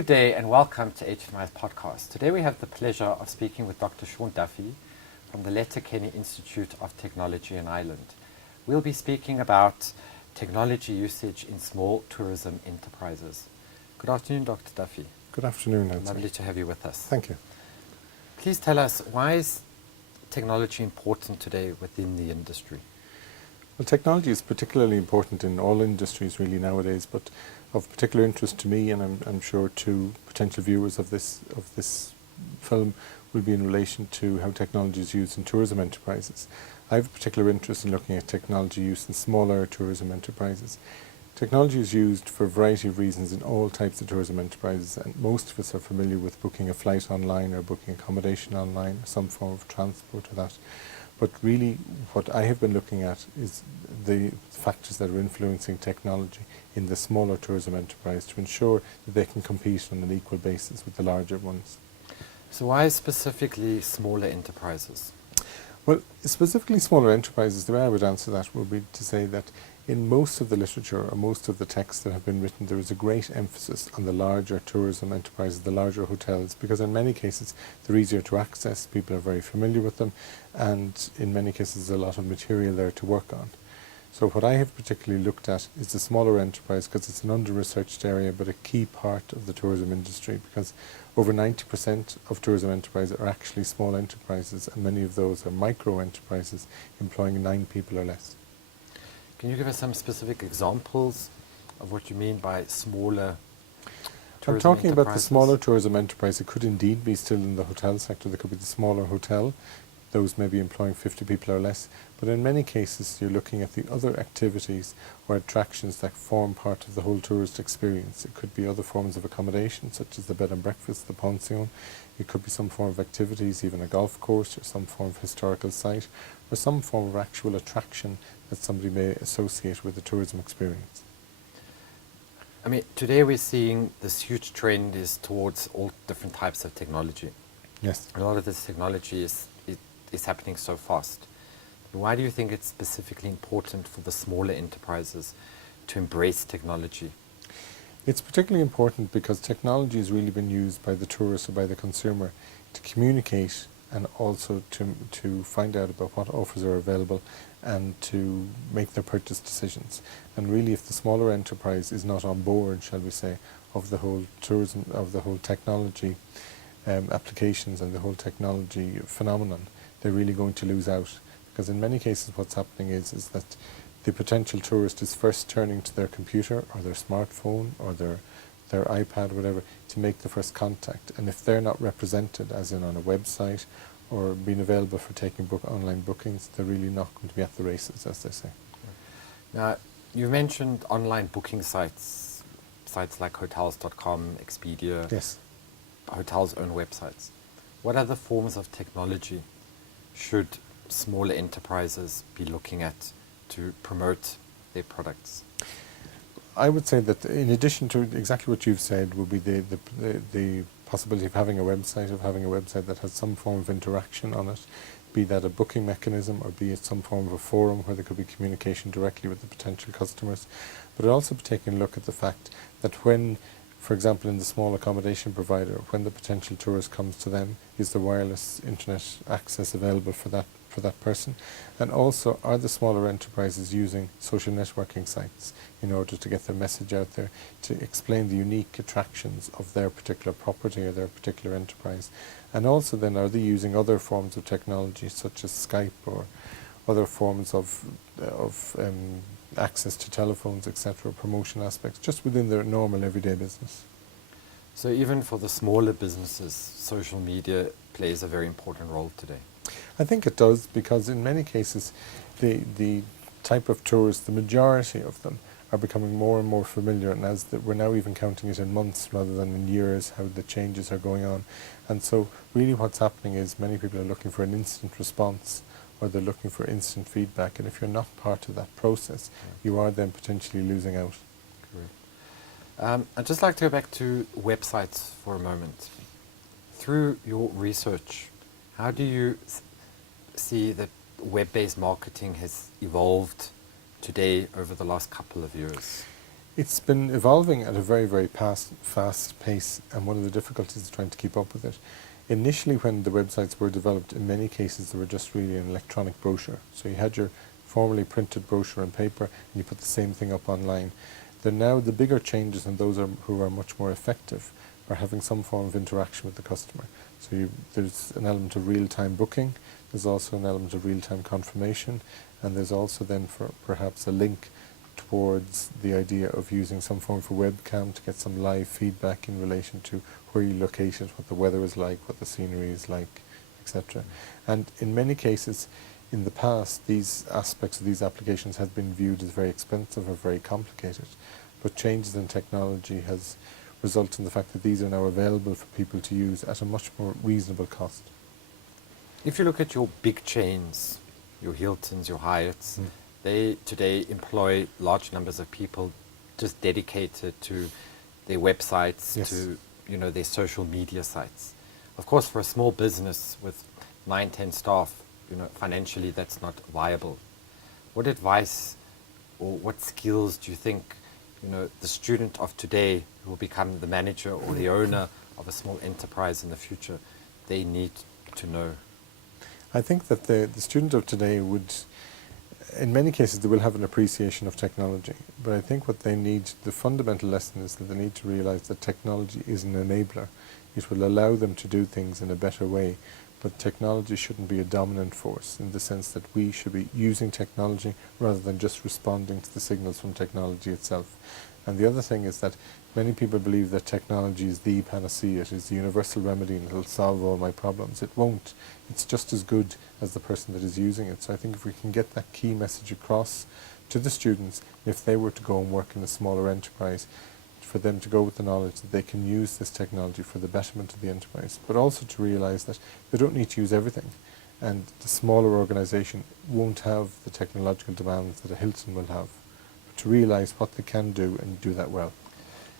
Good day and welcome to HTMi's podcast. Today we have the pleasure of speaking with Dr. Seán Duffy from the Letterkenny Institute of Technology in Ireland. We'll be speaking about technology usage in small tourism enterprises. Good afternoon, Dr. Duffy. Good afternoon, Nancy. Lovely to have you with us. Thank you. Please tell us, why is technology important today within the industry? Well, technology is particularly important in all industries really nowadays, but of particular interest to me, and I'm sure to potential viewers of this film, will be in relation to how technology is used in tourism enterprises. I have a particular interest in looking at technology use in smaller tourism enterprises. Technology is used for a variety of reasons in all types of tourism enterprises, and most of us are familiar with booking a flight online or booking accommodation online or some form of transport or that. But really what I have been looking at is the factors that are influencing technology in the smaller tourism enterprise to ensure that they can compete on an equal basis with the larger ones. So why specifically smaller enterprises? Well, specifically smaller enterprises, the way I would answer that would be to say that in most of the literature or most of the texts that have been written, there is a great emphasis on the larger tourism enterprises, the larger hotels, because in many cases they're easier to access, people are very familiar with them, and in many cases there's a lot of material there to work on. So what I have particularly looked at is the smaller enterprise, because it's an under-researched area but a key part of the tourism industry, because over 90% of tourism enterprises are actually small enterprises, and many of those are micro enterprises employing 9 people or less. Can you give us some specific examples of what you mean by smaller tourism I'm talking about the enterprises? smaller tourism enterprise. It could indeed be still in the hotel sector. There could be the smaller hotel. Those may be employing 50 people or less. But in many cases, you're looking at the other activities or attractions that form part of the whole tourist experience. It could be other forms of accommodation, such as the bed and breakfast, the pension. It could be some form of activities, even a golf course or some form of historical site, or some form of actual attraction that somebody may associate with the tourism experience. I mean, today we're seeing this huge trend is towards all different types of technology. Yes. A lot of this technology is happening so fast. Why do you think it's specifically important for the smaller enterprises to embrace technology? It's particularly important because technology has really been used by the tourist or by the consumer to communicate and also to find out about what offers are available and to make their purchase decisions. And really, if the smaller enterprise is not on board, shall we say, of the whole tourism, of the whole technology applications and the whole technology phenomenon, they're really going to lose out. Because in many cases what's happening is that the potential tourist is first turning to their computer or their smartphone or their iPad or whatever to make the first contact. And if they're not represented, as in on a website or being available for taking online bookings, they're really not going to be at the races, as they say. Now, you mentioned online booking sites like hotels.com, Expedia, Yes. hotels' own websites. What other forms of technology should smaller enterprises be looking at to promote their products? I would say that in addition to exactly what you've said would be the possibility of having a website that has some form of interaction on it, be that a booking mechanism or be it some form of a forum where there could be communication directly with the potential customers. But also be taking a look at the fact that when, for example, in the small accommodation provider, when the potential tourist comes to them, is the wireless internet access available for that person? And also, are the smaller enterprises using social networking sites in order to get their message out there, to explain the unique attractions of their particular property or their particular enterprise? And also then, are they using other forms of technology such as Skype or other forms of access to telephones, etc., promotion aspects, just within their normal everyday business? So even for the smaller businesses, social media plays a very important role today. I think it does, because in many cases the type of tourists, the majority of them, are becoming more and more familiar, and we're now even counting it in months rather than in years, how the changes are going on. And so really what's happening is many people are looking for an instant response, or they're looking for instant feedback, and if you're not part of that process, you are then potentially losing out. Correct. I'd just like to go back to websites for a moment. Through your research, how do you see that web-based marketing has evolved today over the last couple of years? It's been evolving at a very, very fast pace, and one of the difficulties is trying to keep up with it. Initially, when the websites were developed, in many cases they were just really an electronic brochure. So you had your formally printed brochure on paper and you put the same thing up online. Then now the bigger changes, and those who are much more effective, are having some form of interaction with the customer. So there's an element of real-time booking, there's also an element of real-time confirmation, and there's also then perhaps a link towards the idea of using some form of a webcam to get some live feedback in relation to where you're located, what the weather is like, what the scenery is like, etc. And in many cases, in the past, these aspects of these applications have been viewed as very expensive or very complicated. But changes in technology has resulted in the fact that these are now available for people to use at a much more reasonable cost. If you look at your big chains, your Hiltons, your Hyatts, they today employ large numbers of people just dedicated to their websites, Yes. to their social media sites. Of course, for a small business with 9, 10 staff, financially that's not viable. What advice or what skills do you think the student of today who will become the manager or the owner of a small enterprise in the future, they need to know? I think that the student of today would, in many cases, they will have an appreciation of technology. But I think what they need, the fundamental lesson is that they need to realize that technology is an enabler. It will allow them to do things in a better way. But technology shouldn't be a dominant force, in the sense that we should be using technology rather than just responding to the signals from technology itself. And the other thing is that many people believe that technology is the panacea, it is the universal remedy and it will solve all my problems. It won't. It's just as good as the person that is using it. So I think if we can get that key message across to the students, if they were to go and work in a smaller enterprise, for them to go with the knowledge that they can use this technology for the betterment of the enterprise, but also to realise that they don't need to use everything. And the smaller organisation won't have the technological demands that a Hilton will have. But to realise what they can do and do that well.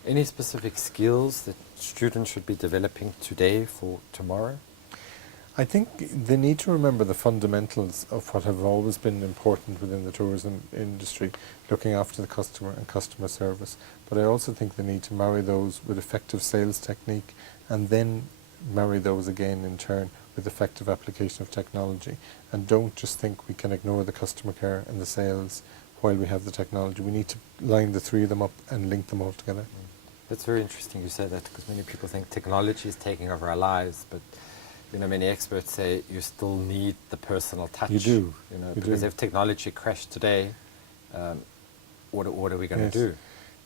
Any specific skills that students should be developing today for tomorrow? I think they need to remember the fundamentals of what have always been important within the tourism industry, looking after the customer and customer service. But I also think they need to marry those with effective sales technique, and then marry those again in turn with effective application of technology. And don't just think we can ignore the customer care and the sales while we have the technology. We need to line the three of them up and link them all together. That's very interesting you say that, because many people think technology is taking over our lives, but many experts say you still need the personal touch. You do. Because if technology crashed today, what are we going to do?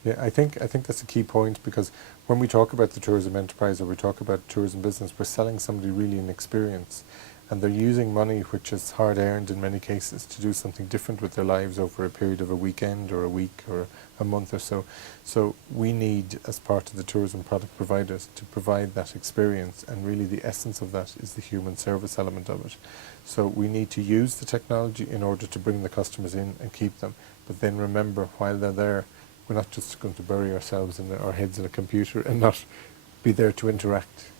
Yeah, I think that's a key point, because when we talk about the tourism enterprise or we talk about tourism business, we're selling somebody really an experience, and they're using money which is hard earned in many cases to do something different with their lives over a period of a weekend or a week or a month or so. So we need, as part of the tourism product providers, to provide that experience, and really the essence of that is the human service element of it. So we need to use the technology in order to bring the customers in and keep them, but then remember, while they're there, we're not just going to bury ourselves in our heads in a computer and not be there to interact.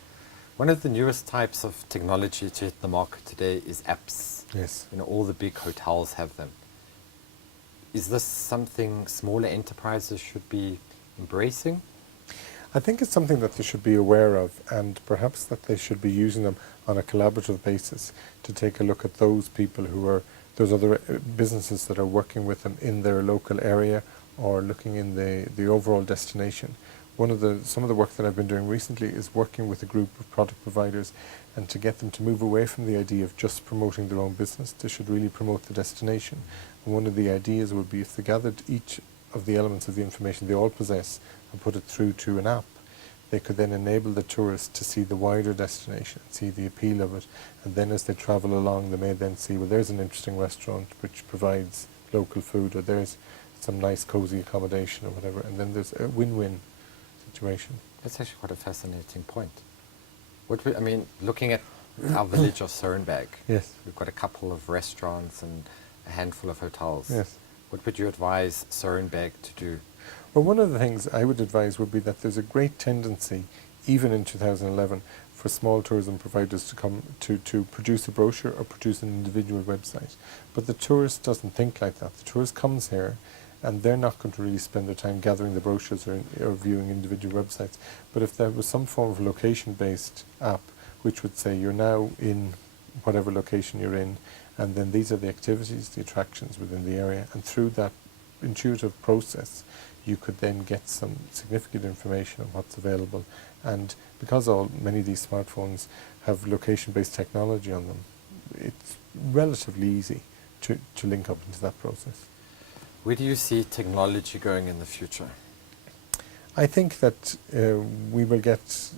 One of the newest types of technology to hit the market today is apps. Yes. All the big hotels have them. Is this something smaller enterprises should be embracing? I think it's something that they should be aware of, and perhaps that they should be using them on a collaborative basis to take a look at those people who are, those other businesses that are working with them in their local area, or looking in the overall destination. Some of the work that I've been doing recently is working with a group of product providers, and to get them to move away from the idea of just promoting their own business. They should really promote the destination. And one of the ideas would be, if they gathered each of the elements of the information they all possess and put it through to an app, they could then enable the tourist to see the wider destination, see the appeal of it, and then as they travel along they may then see, well, there's an interesting restaurant which provides local food, or there's some nice cozy accommodation or whatever, and then there's a win-win situation. That's actually quite a fascinating point. Looking at our village of Seán, Yes. we've got a couple of restaurants and a handful of hotels. Yes. What would you advise Seán to do? Well, one of the things I would advise would be that there's a great tendency, even in 2011, for small tourism providers to come to produce a brochure or produce an individual website. But the tourist doesn't think like that. The tourist comes here and they're not going to really spend their time gathering the brochures or viewing individual websites. But if there was some form of location-based app which would say you're now in whatever location you're in, and then these are the activities, the attractions within the area, and through that intuitive process you could then get some significant information on what's available. And because many of these smartphones have location-based technology on them, it's relatively easy to link up into that process. Where do you see technology going in the future? I think that we will get,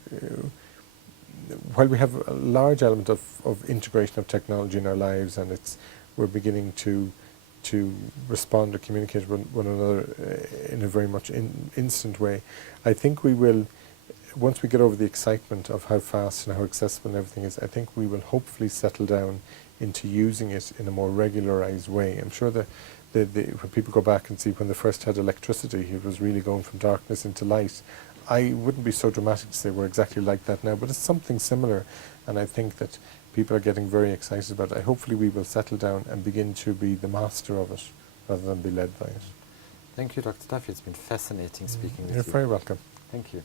while we have a large element of integration of technology in our lives, and we're beginning to respond or communicate with one another in a very much instant way, I think we will, once we get over the excitement of how fast and how accessible and everything is, I think we will hopefully settle down into using it in a more regularized way. I'm sure that when people go back and see when they first had electricity, it was really going from darkness into light. I wouldn't be so dramatic to say we're exactly like that now, but it's something similar, and I think that people are getting very excited about it. Hopefully we will settle down and begin to be the master of it rather than be led by it. Thank you, Dr. Duffy. It's been fascinating speaking with you. You're very welcome. Thank you.